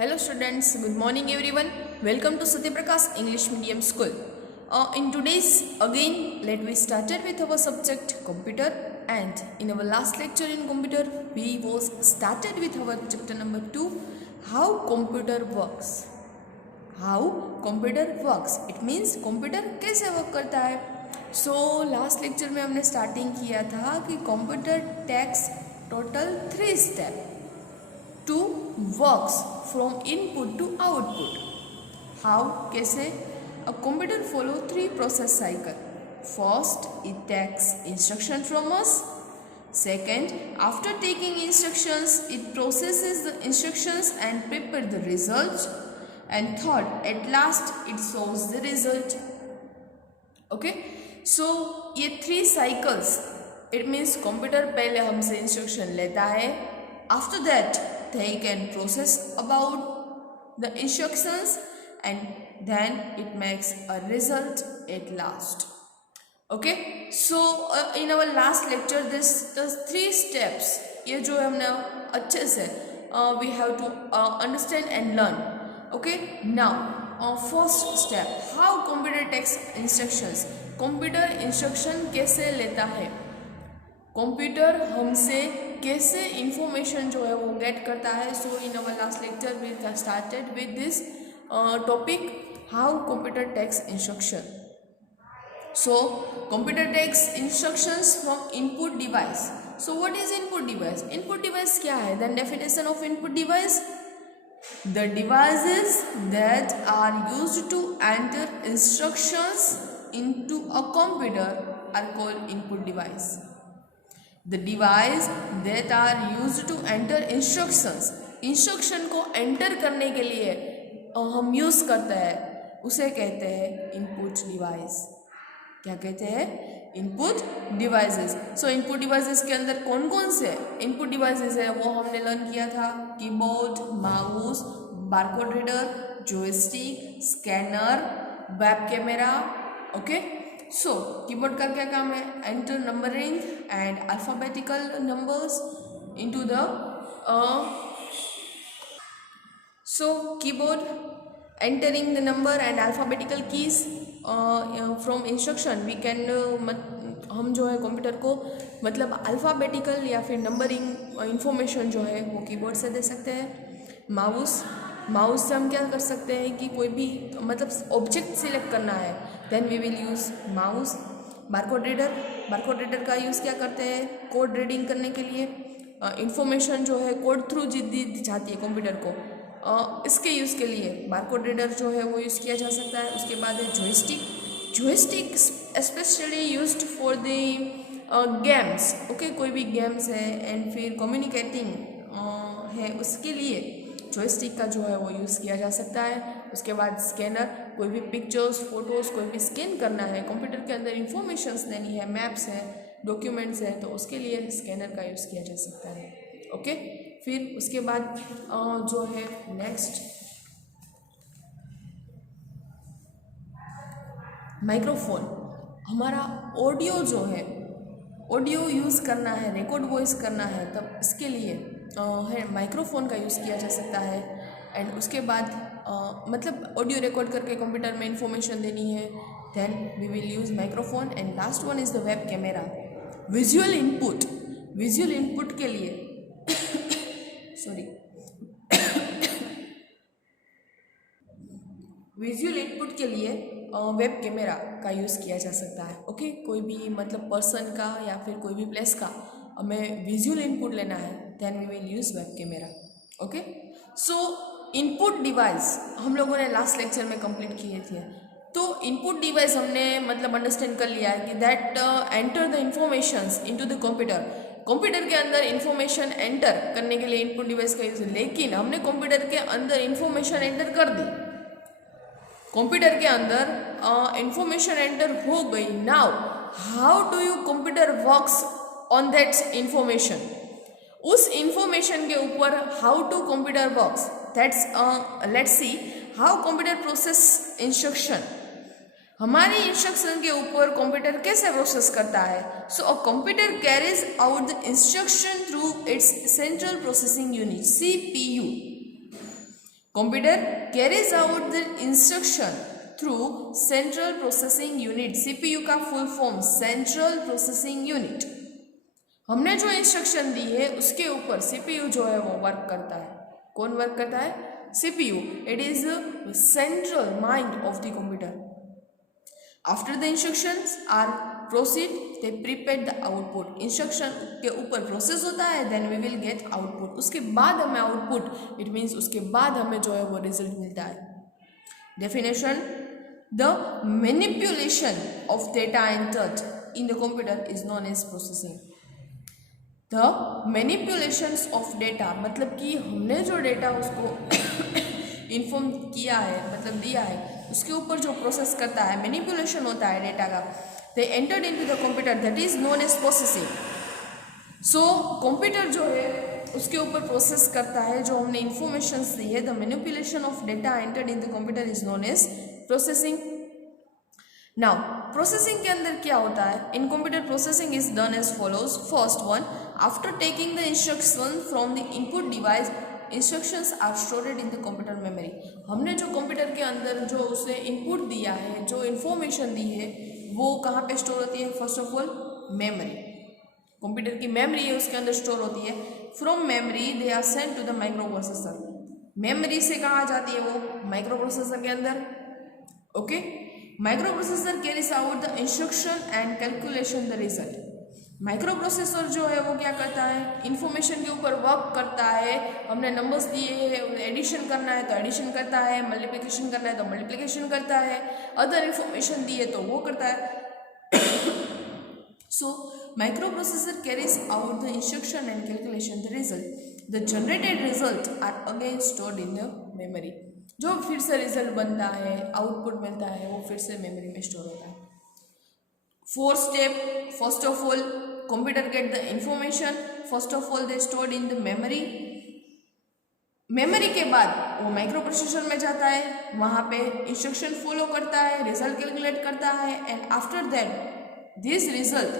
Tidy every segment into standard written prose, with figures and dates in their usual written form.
Hello students, good morning everyone. Welcome to Satyaprakash English Medium School. In today's again, let we started with our subject computer, and in our last lecture in computer we was started with our chapter number 2, how computer works. How computer works, it means computer कैसे work करता है. So last lecture में हमने starting किया था कि computer takes total 3 steps to works from input to output. How कैसे? A computer follow 3 process cycle. First, it takes instruction from us. Second, after taking instructions, it processes the instructions and prepare the result. And third, at last, it shows the result. Okay? So ये 3 cycles. It means computer पहले हमसे instruction लेता है. After that, they can process about the instructions and then it makes a result at last. Okay, so in our last lecture this the 3 steps ये जो हमने अच्छे से we have to understand and learn. Okay, now first step, how computer takes instructions. computer instruction कैसे लेता है, computer हमसे कैसे इंफॉर्मेशन जो है वो गेट करता है. So in our last lecture we started with this topic, how computer takes instruction. So computer takes instructions from input device. So what is input device? Input device क्या है? The definition of input device, the devices that are used to enter instructions into a computer are called input device. The device that are used to enter instructions, instruction को enter करने के लिए हम use करते हैं, उसे कहते हैं इनपुट डिवाइस. क्या कहते हैं? Input devices. सो इनपुट डिवाइसेस के अंदर कौन कौन से इनपुट डिवाइसेस है वो हमने लर्न किया था. Keyboard, mouse, barcode reader, joystick, scanner, web camera. Okay, so keyboard का क्या काम है? Enter numbering and alphabetical numbers into the so keyboard entering the number and alphabetical keys from instruction. We can हम जो है computer को मतलब alphabetical या फिर नंबरिंग इंफॉर्मेशन जो है वो कीबोर्ड से दे सकते हैं. माउस से हम क्या कर सकते हैं कि कोई भी मतलब ऑब्जेक्ट सिलेक्ट करना है, then we will use mouse. Barcode reader का यूज़ क्या करते हैं? कोड रीडिंग करने के लिए. इंफॉर्मेशन जो है कोड थ्रू दी जाती है कंप्यूटर को, इसके यूज़ के लिए बारकोड रीडर जो है वो यूज़ किया जा सकता है. उसके बाद है joystick specially used for the games. Okay, कोई भी गेम्स है एंड फिर कम्युनिकेटिंग है, उसके लिए जॉयस्टिक का जो है वो यूज़ किया जा सकता है. उसके बाद स्कैनर, कोई भी पिक्चर्स, फोटोज़ कोई भी स्कैन करना है, कंप्यूटर के अंदर इंफॉर्मेशंस देनी है, मैप्स हैं, डॉक्यूमेंट्स हैं, तो उसके लिए स्कैनर का यूज़ किया जा सकता है. ओके, फिर उसके बाद जो है नेक्स्ट माइक्रोफोन. हमारा ऑडियो जो है, ऑडियो यूज़ करना है, रिकॉर्ड वॉइस करना है, तब इसके लिए है माइक्रोफोन का यूज़ किया जा सकता है. एंड उसके बाद मतलब ऑडियो रिकॉर्ड करके कंप्यूटर में इंफॉर्मेशन देनी है, then we will use microphone. And last one is the web camera. Visual input के लिए सॉरी विजुअल इनपुट के लिए वेब कैमरा का यूज़ किया जा सकता है. ओके, कोई भी मतलब पर्सन का या फिर कोई भी प्लेस का हमें विजुअल इनपुट लेना है, then we will use web camera. Okay, so input device हम लोगों ने लास्ट लेक्चर में कंप्लीट किए थे. तो इनपुट डिवाइस हमने मतलब अंडरस्टैंड कर लिया है कि that enter the informations into the computer के अंदर इंफॉर्मेशन एंटर करने के लिए इनपुट डिवाइस का यूज़ है. लेकिन हमने कंप्यूटर के अंदर इंफॉर्मेशन एंटर कर दी, कंप्यूटर के अंदर इंफॉर्मेशन एंटर हो गई. Now how do you computer works on that information. उस इंफॉर्मेशन के ऊपर how to computer works, that's let's see how computer process instruction. हमारी इंस्ट्रक्शन के ऊपर कंप्यूटर कैसे प्रोसेस करता है. So a computer carries out the instruction through its central processing unit, CPU. Computer carries out the instruction through central processing unit. CPU का full form central processing unit. हमने जो instruction दी है उसके ऊपर CPU जो है वो वर्क करता है। कौन वर्क करता है? CPU. It is central mind of the computer. After the instructions are proceed they prepare the output. Instruction के ऊपर प्रोसेस होता है, then we will get output. उसके बाद हमें आउटपुट, इट मीन्स उसके बाद हमें जो है वो रिजल्ट मिलता है। Definition: the manipulation of data entered in the computer is known as processing. The manipulations of data मतलब कि हमने जो डेटा उसको इन्फॉर्म किया है, मतलब दिया है, उसके ऊपर जो प्रोसेस करता है, मैनिपुलेशन होता है डेटा का, they entered into the computer, that is known as processing. So computer जो है उसके ऊपर प्रोसेस करता है जो हमने इंफॉर्मेशन दी है। The manipulation of data entered in the computer is known as processing. Now processing के अंदर क्या होता है? In computer processing is done as follows. First one, after taking the instruction from the input device, instructions are stored in the computer memory. हमने जो computer के अंदर जो उसे इनपुट दिया है, जो इन्फॉर्मेशन दी है, वो कहाँ पे स्टोर होती है? First of all memory. Computer की मेमोरी है उसके अंदर स्टोर होती है। From memory they are sent to the microprocessor. Memory से कहाँ जाती है वो? माइक्रो प्रोसेसर के अंदर। Okay, microprocessor carries out the instruction and calculation the result. Microprocessor जो है वो क्या करता है? इंफॉर्मेशन के ऊपर वर्क करता है। हमने नंबर्स दिए हैं, एडिशन करना है तो एडिशन करता है, मल्टीप्लिकेशन करना है तो मल्टीप्लिकेशन करता है, अदर इंफॉर्मेशन दी है तो वो करता है। So microprocessor carries out the instruction and calculation the result. The generated result are again stored in the memory. जो फिर से रिजल्ट बनता है, आउटपुट मिलता है, वो फिर से मेमोरी में स्टोर होता है। 4 step, first of all computer get the information, first of all they stored in the memory. Memory के बाद वो माइक्रो प्रोसेसर में जाता है, वहाँ पे इंस्ट्रक्शन फॉलो करता है, रिजल्ट कैलकुलेट करता है, and after that this result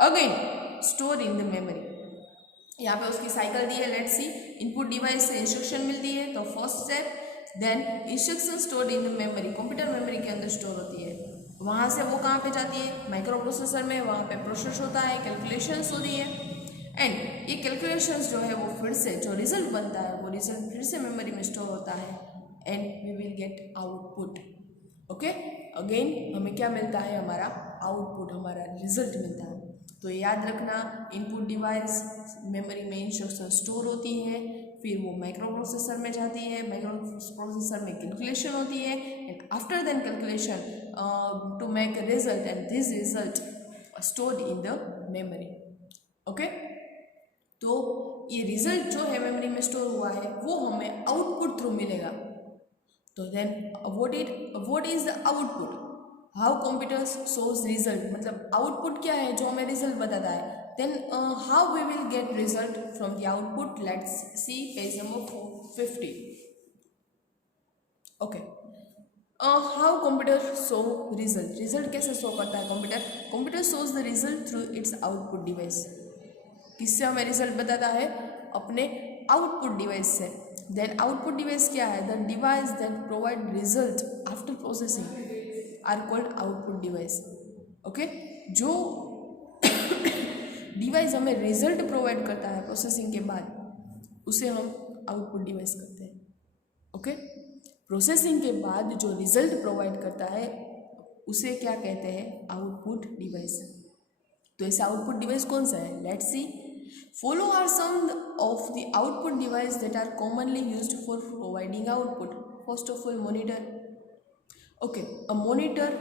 again store in the memory. यहाँ पे उसकी साइकिल दी है। लेट्स सी, इनपुट डिवाइस से इंस्ट्रक्शन मिलती है तो first step, then instruction stored in the memory, computer memory के अंदर स्टोर होती है। वहाँ से वो कहाँ पे जाती है? माइक्रो प्रोसेसर में। वहाँ पे प्रोसेस होता है, कैलकुलेशंस होती है, एंड ये कैलकुलेशंस जो है वो फिर से जो रिजल्ट बनता है वो रिजल्ट फिर से मेमोरी में स्टोर होता है, and we will get output. Okay, again हमें क्या मिलता है? हमारा आउटपुट, हमारा रिजल्ट मिलता है। तो याद रखना, इनपुट डिवाइस मेमोरी में इंस्ट्रक्शन स्टोर होती है, फिर वो माइक्रो प्रोसेसर में जाती है, माइक्रो प्रोसेसर में कैलकुलेशन होती है, and after then calculation to make a result, and this result stored in the memory. Okay, तो ये रिजल्ट जो है मेमोरी में स्टोर हुआ है वो हमें आउटपुट थ्रू मिलेगा। तो then what is the output? How computer shows result, मतलब आउटपुट क्या है जो हमें रिजल्ट बताता है। Then how we will get result from the output? Let's see page number 50। Okay, how computer show result? Result कैसे शो करता है computer? Computer shows the result through its output device. किससे हमें रिजल्ट बताता है? अपने आउटपुट डिवाइस से। Then output device क्या है? The device that provide result after processing are called output device. Okay, जो डिवाइस हमें रिजल्ट प्रोवाइड करता है प्रोसेसिंग के बाद, उसे हम आउटपुट डिवाइस कहते हैं। ओके, प्रोसेसिंग के बाद जो रिजल्ट प्रोवाइड करता है उसे क्या कहते हैं? Output device. तो ऐसा आउटपुट डिवाइस कौन सा है? Let's see, follow are some of the output device that are commonly used for providing output. First of all monitor. Okay, a monitor,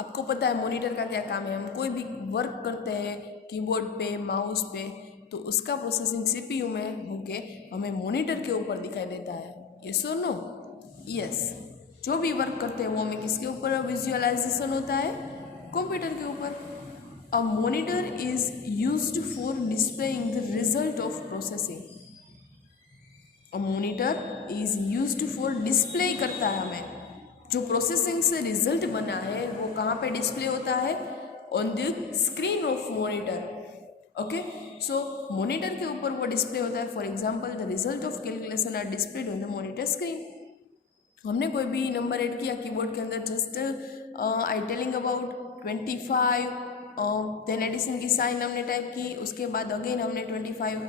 आपको पता है मॉनिटर का क्या काम है? हम कोई भी वर्क करते हैं कीबोर्ड पे, माउस पे, तो उसका प्रोसेसिंग सीपीयू में होके हमें मॉनिटर के ऊपर दिखाई देता है। यस और नो? यस, जो भी वर्क करते हैं वो हमें किसके ऊपर विजुअलाइजेशन होता है? कंप्यूटर के ऊपर। A monitor is used for displaying the result of processing. A monitor is used for display करता है हमें जो प्रोसेसिंग से रिजल्ट बना है वो कहाँ पे डिस्प्ले होता है? On the screen of monitor. Okay. So monitor के ऊपर वो डिस्प्ले होता है। For example the result of calculation are displayed on the monitor screen. हमने कोई भी नंबर ऐड किया कीबोर्ड के अंदर, just I telling about 25, then addition की साइन हमने टाइप की, उसके बाद अगेन हमने 25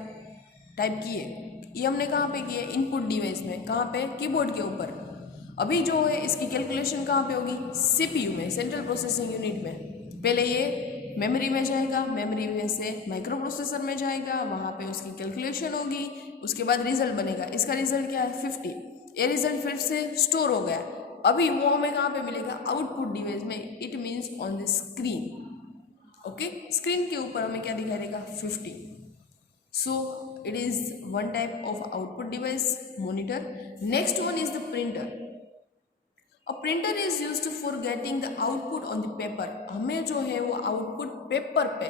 टाइप किए। ये हमने कहाँ पे किए? इनपुट डिवाइस में। कहाँ पे? कीबोर्ड के ऊपर। अभी जो है इसकी कैलकुलेशन कहाँ पे होगी? सीपीयू में, सेंट्रल प्रोसेसिंग यूनिट में। पहले ये मेमोरी में जाएगा, मेमोरी में से माइक्रो प्रोसेसर में जाएगा, वहाँ पे उसकी कैलकुलेशन होगी, उसके बाद रिजल्ट बनेगा। इसका रिजल्ट क्या है? 50। ये रिजल्ट फिर से स्टोर हो गया। अभी वो हमें कहाँ पे मिलेगा? आउटपुट डिवाइस में। It means on the screen. Okay, screen के ऊपर हमें क्या दिखाई देगा? 50। So it is one type of output device, monitor. Next one is the printer. A printer is used for getting the output on the paper. हमें जो है वो आउटपुट पेपर पे,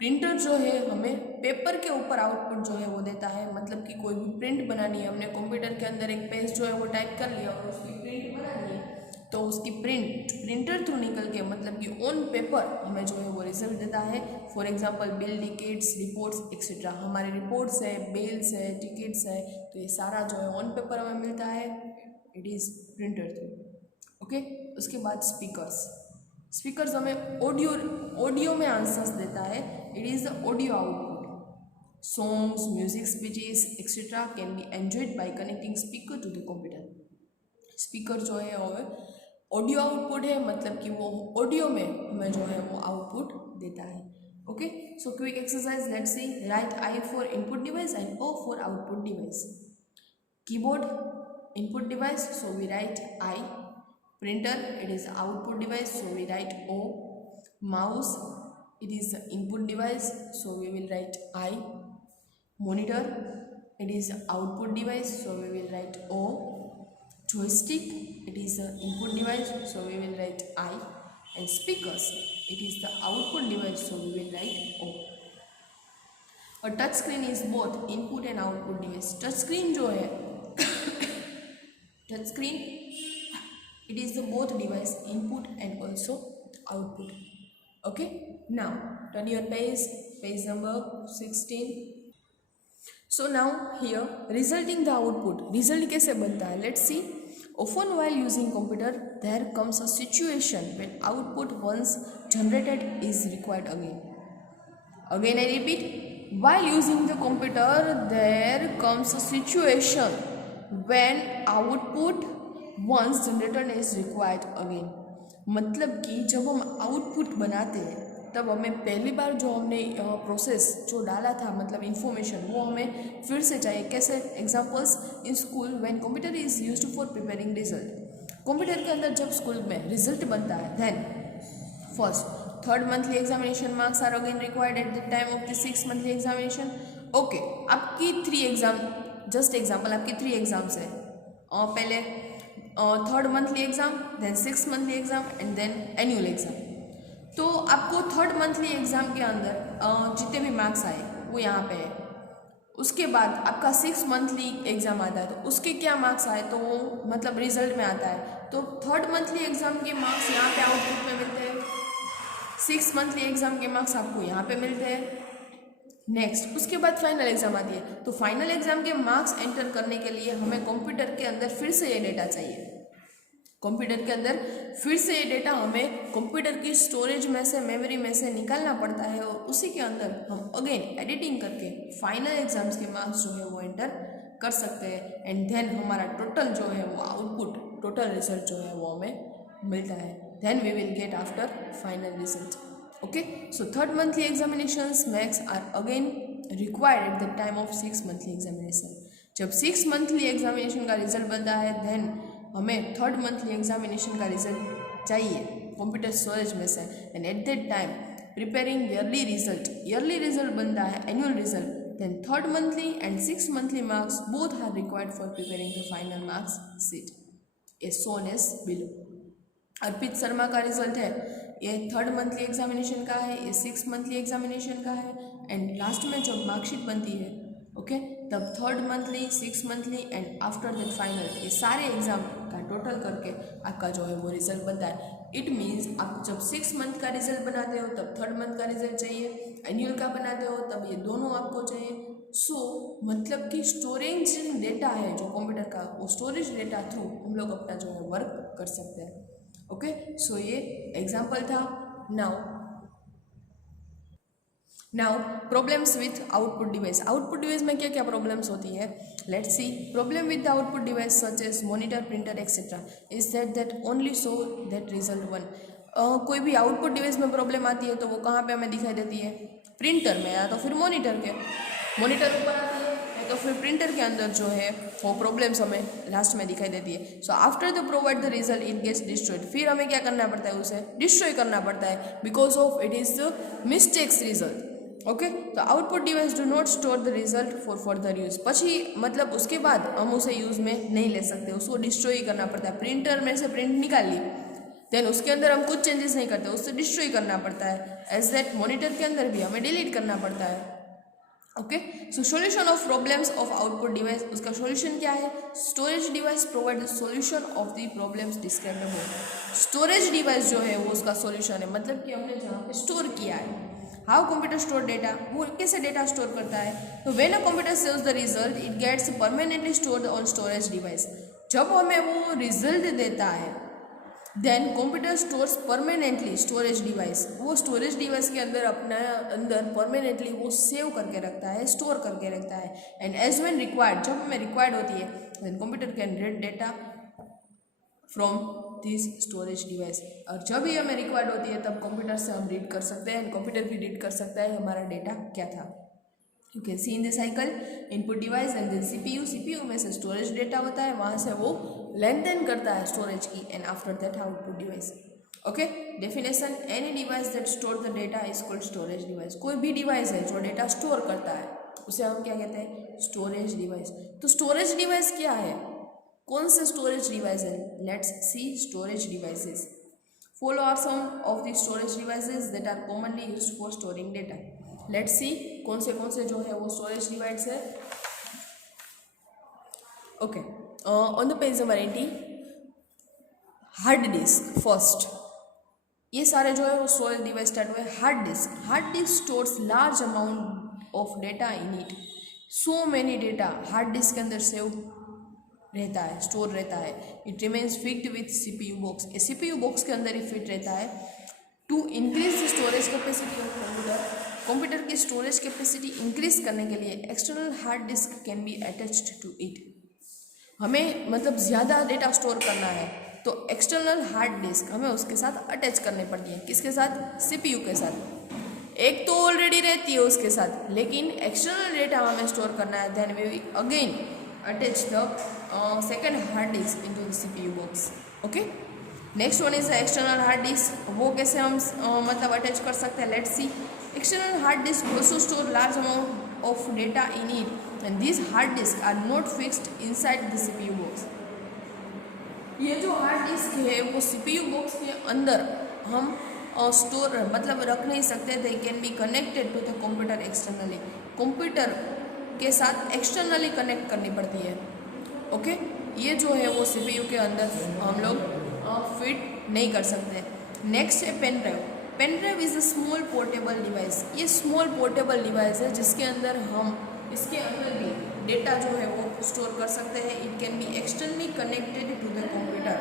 प्रिंटर जो है हमें पेपर के ऊपर आउटपुट जो है वो देता है। मतलब कि कोई भी प्रिंट बनानी है, हमने कंप्यूटर के अंदर एक पेज जो है वो टाइप कर लिया और उसकी प्रिंट बनानी है, तो उसकी प्रिंटर थ्रू निकल के, मतलब कि ऑन पेपर हमें जो है वो रिजल्ट देता है। For example bill, tickets, reports etcetera. हमारे रिपोर्ट्स है, बिल्स है, टिकट्स है, तो ये सारा जो है ऑन पेपर हमें मिलता है। It is printer through. Okay, उसके बाद स्पीकर्स हमें ऑडियो में आंसर्स देता है। It is the audio output. Songs, music, speeches etcetera can be enjoyed by connecting speaker to the computer. Speaker जो है वो ऑडियो आउटपुट है, मतलब कि वो ऑडियो में हमें जो है वो आउटपुट देता है। Okay, so quick exercise, let's see. Write I for input device and O for output device. Keyboard input device, so we write I. Printer, it is the output device, so we write O. Mouse, it is the input device, so we will write I. Monitor, it is the output device, so we will write O. Joystick, it is the input device, so we will write I. And speakers, it is the output device, so we will write O. A touch screen is both input and output device. Touch screen जो है touch screen, it is the both device, input and also output. Okay, now turn your page number 16. So now here resulting the output, result कैसे बनता है? Let's see. Often while using computer there comes a situation when output once generated is required again I repeat, while using the computer there comes a situation when output once generated is required again। मतलब कि जब हम output बनाते हैं तब हमें पहली बार जो हमने प्रोसेस जो डाला था, मतलब इंफॉर्मेशन, वो हमें फिर से चाहिए। कैसे? Examples, in school when computer is used for preparing result. Computer के अंदर जब स्कूल में रिजल्ट बनता है, then first 3rd monthly examination marks are again required at the time of the 6th monthly examination. Okay, आपकी 3 exam, just example, आपकी 3 exams है। पहले 3rd monthly exam, then 6th monthly exam and then annual exam. तो आपको 3rd monthly exam के अंदर जितने भी मार्क्स आए वो यहाँ पे है। उसके बाद आपका 6th मंथली एग्जाम आता है, तो उसके क्या मार्क्स आए तो वो मतलब रिजल्ट में आता है। तो 3rd मंथली एग्जाम के मार्क्स यहाँ पे आउटपुट में मिलते हैं, 6th मंथली एग्जाम के मार्क्स आपको यहाँ पे मिलते हैं। नेक्स्ट, उसके बाद फाइनल एग्जाम आती है, तो फाइनल एग्जाम के मार्क्स एंटर करने के लिए हमें कंप्यूटर के अंदर फिर से ये डेटा चाहिए। कंप्यूटर के अंदर फिर से ये डेटा हमें कंप्यूटर की स्टोरेज में से, मेमोरी में से निकालना पड़ता है, और उसी के अंदर हम अगेन एडिटिंग करके फाइनल एग्जाम्स के मार्क्स जो है वो एंटर कर सकते हैं। एंड देन हमारा टोटल जो है वो आउटपुट, टोटल रिजल्ट जो है वो हमें मिलता है। Then we will get after final result. Okay, so 3rd monthly examinations max are again required at the time of 6th monthly examination। जब 6th monthly examination का रिजल्ट बनता है, देन हमें 3rd monthly examination का result चाहिए computer storage में से। And at that time preparing yearly result बनता है, annual result. Then 3rd monthly and 6th monthly marks both are required for preparing the final marks sheet as shown as below। अर्पित शर्मा का result है, ये 3rd monthly examination का है, ये 6th monthly examination का है। एंड लास्ट में जब मार्कशीट बनती है, ओके, तब 3rd monthly, 6th monthly and after that final, ये सारे एग्जाम का टोटल टोटल करके आपका जो है वो रिजल्ट बनता है। इट मीन्स आप जब 6 मंथ का रिजल्ट बनाते हो तब 3rd मंथ का रिजल्ट चाहिए, एनुअल का बनाते हो तब ये दोनों आपको चाहिए। मतलब कि स्टोरेज डेटा है जो कंप्यूटर का, वो स्टोरेज डेटा थ्रू हम लोग अपना जो है वर्क कर सकते हैं। ओके, सो ये एग्जाम्पल था। Now problems with output device. Output device में क्या क्या प्रॉब्लम्स होती है, let's see. Problem with the output device such as monitor, printer etcetera is that only show that result one. कोई भी आउटपुट डिवाइस में प्रॉब्लम आती है तो वो कहाँ पे हमें दिखाई देती है, प्रिंटर में या तो फिर मॉनिटर के, मॉनिटर ऊपर आती है या तो फिर प्रिंटर के अंदर जो है वो प्रॉब्लम्स हमें लास्ट में दिखाई देती है। So after the provide the result it gets destroyed, फिर हमें क्या करना पड़ता है, उसे डिस्ट्रॉय करना पड़ता है because of it is the mistakes result. Okay, तो output device do not store the result for further use. पछी मतलब उसके बाद हम उसे यूज में नहीं ले सकते, उसको डिस्ट्रॉय करना पड़ता है। प्रिंटर में से प्रिंट निकाल ली, देन उसके अंदर हम कुछ चेंजेस नहीं करते, उससे डिस्ट्रॉय करना पड़ता है। एज दैट मॉनिटर के अंदर भी हमें डिलीट करना पड़ता है। Okay, so solution of problems of output device, उसका सॉल्यूशन क्या है, storage device provide the solution of the problems described above. Storage device जो है वो उसका सॉल्यूशन है, मतलब कि हमने जहाँ पे स्टोर किया है। हाउ कंप्यूटर स्टोर डेटा, वो कैसे डेटा स्टोर करता है, तो when a computer saves the result it gets permanently stored on storage device. जब हमें वो रिजल्ट देता है then computer stores permanently storage device, वो स्टोरेज डिवाइस के अंदर अपना अंदर परमानेंटली वो सेव करके रखता है, स्टोर करके रखता है। एंड एज व्हेन रिक्वायर्ड, जब हमें रिक्वायर्ड होती है then computer can read data from this storage device. और जब भी हमें रिक्वायर्ड होती है तब कंप्यूटर से हम रीड कर सकते हैं, एंड कंप्यूटर भी रीड कर सकता है हमारा डेटा क्या था। You can see in the cycle, input device and then CPU, CPU में से स्टोरेज डेटा होता है, वहाँ से वो लेन करता है स्टोरेज की, and after that output device. Okay, definition, any device that store the data is called storage device. कोई भी डिवाइस है जो डेटा स्टोर करता है उसे हम क्या कहते हैं, स्टोरेज डिवाइस। तो स्टोरेज डिवाइस क्या है, कौन से स्टोरेज डिवाइस है, let's see storage devices. Follow are some of the storage devices that are commonly used for storing data. Let's see कौन से जो है वो स्टोरेज डिवाइस है। Okay, on the page number 80, hard disk first. ये सारे जो है वो स्टोरेज डिवाइस स्टार्ट हुए। Hard disk stores large amount of data in it. So many data hard disk के अंदर सेव रहता है, स्टोर रहता है। It remains fixed with CPU box, ये सीपीयू बॉक्स के अंदर ही फिट रहता है। To increase the storage capacity of computer की स्टोरेज कैपेसिटी इंक्रीज करने के लिए external hard disk can be attached to it. हमें मतलब ज़्यादा डेटा स्टोर करना है तो एक्सटर्नल हार्ड डिस्क हमें उसके साथ अटैच करनी पड़ती है। किसके साथ, सीपीयू के साथ। एक तो ऑलरेडी रहती है उसके साथ, लेकिन एक्सटर्नल डेटा हमें स्टोर करना है, then we again attach the second hard disk into the CPU box. Okay, next one is the external hard disk. वो कैसे हम मतलब अटैच कर सकते हैं, let's see. External hard disk also store large amount of data in it, and these hard disks are not fixed inside the CPU box. ये जो hard disk है वो CPU बॉक्स के अंदर हम स्टोर मतलब रख नहीं सकते। They can be connected to the computer externally, computer के साथ एक्सटर्नली कनेक्ट करनी पड़ती है। ओके, ये जो है वो सीपीयू के अंदर हम लोग फिट नहीं कर सकते। नेक्स्ट है pen drive. Pen drive is a small portable device. ये स्मॉल पोर्टेबल डिवाइस है जिसके अंदर हम इसके अंदर भी डेटा जो है वो स्टोर कर सकते हैं। It can be externally connected to the computer.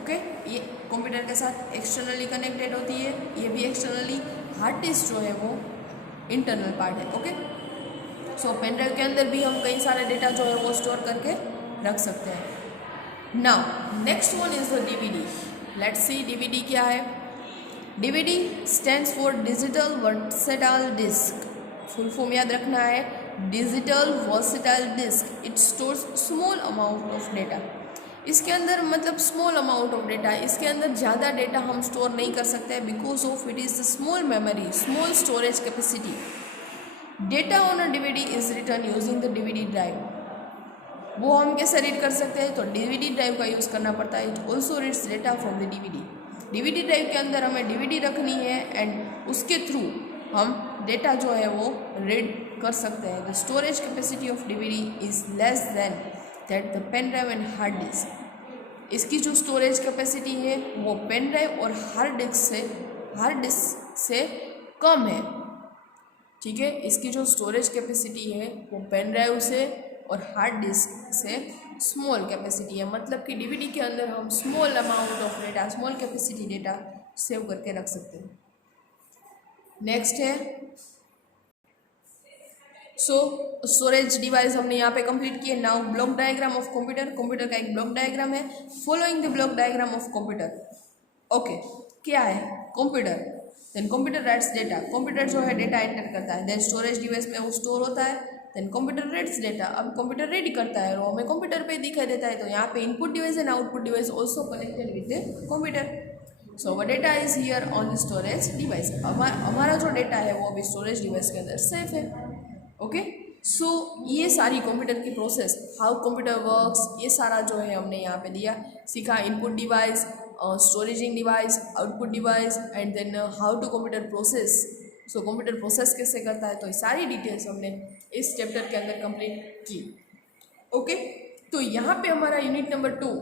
Okay, ये कंप्यूटर के साथ एक्सटर्नली कनेक्टेड होती है, ये भी एक्सटर्नली। हार्ड डिस्क जो है वो इंटरनल पार्ट है। ओके, सो पेन ड्राइव के अंदर भी हम कई सारे डेटा जो है वो स्टोर करके रख सकते हैं। Now next one is the DVD. Let's see DVD क्या है। DVD stands for digital versatile disc. Full form याद रखना है, digital versatile disc. It stores small amount of data. इसके अंदर मतलब स्मॉल अमाउंट ऑफ डेटा, इसके अंदर ज़्यादा डेटा हम स्टोर नहीं कर सकते because of it is small memory, small storage capacity. Data on a DVD is return using the DVD drive. वो हम कैसे रीड कर सकते हैं, तो डीवीडी ड्राइव का यूज़ करना पड़ता है। It also reads data from the DVD. DVD drive के अंदर हमें डीवीडी रखनी है एंड उसके थ्रू हम डेटा जो है वो रीड कर सकते हैं। The storage capacity of DVD is less than that the pen drive and hard disk. इसकी जो स्टोरेज कैपेसिटी है वो पेन ड्राइव और हार्ड डिस्क से कम है। ठीक है, इसकी जो स्टोरेज कैपेसिटी है वो पेन ड्राइव से और हार्ड डिस्क से स्मॉल कैपेसिटी है, मतलब कि डीवीडी के अंदर हम small amount of data, small capacity data save करके रख सकते हैं। नेक्स्ट है स्टोरेज डिवाइस हमने यहाँ पे कंप्लीट किए। Now block diagram of computer का एक ब्लॉक डायग्राम है। Following the block diagram of computer. Okay, क्या है computer? Then computer writes data, computer जो है डेटा एंटर करता है। देन स्टोरेज डिवाइस में वो स्टोर होता है। देन कंप्यूटर रीड्स डेटा, अब कंप्यूटर रीड करता है और वो हमें कंप्यूटर पे दिखाई देता है। तो यहाँ पे input device and output device also connected with the computer. So वो data is here on the storage device. हमारा जो डेटा है वो अभी स्टोरेज डिवाइस के अंदर सेफ है। ओके, सो ये सारी कंप्यूटर की प्रोसेस, हाउ कंप्यूटर वर्क्स, ये सारा जो है हमने यहाँ पे दिया, सीखा। Input device, storaging device, output device and then how to computer process. So computer process कैसे करता है, तो ये सारी डिटेल्स हमने इस चैप्टर के अंदर कंप्लीट की। ओके, तो यहाँ पे हमारा यूनिट नंबर 2,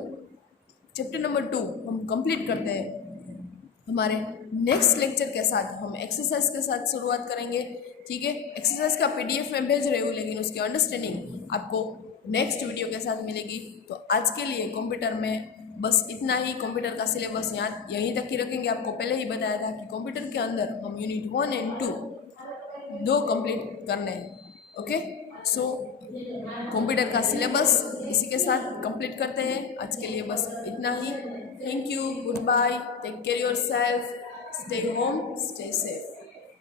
चैप्टर नंबर 2 हम कंप्लीट करते हैं। हमारे नेक्स्ट लेक्चर के साथ हम एक्सरसाइज के साथ शुरुआत करेंगे। ठीक है, एक्सरसाइज का पीडीएफ में भेज रही हूँ, लेकिन उसकी अंडरस्टैंडिंग आपको नेक्स्ट वीडियो के साथ मिलेगी। तो आज के लिए कंप्यूटर में बस इतना ही। कंप्यूटर का सिलेबस यहाँ यहीं तक ही रखेंगे। आपको पहले ही बताया था कि कंप्यूटर के अंदर हम यूनिट 1 एंड 2 दो कंप्लीट करने हैं। ओके, सो कंप्यूटर का सिलेबस इसी के साथ कंप्लीट करते हैं। आज के लिए बस इतना ही। Thank you, good bye, take care yourself, stay home, stay safe.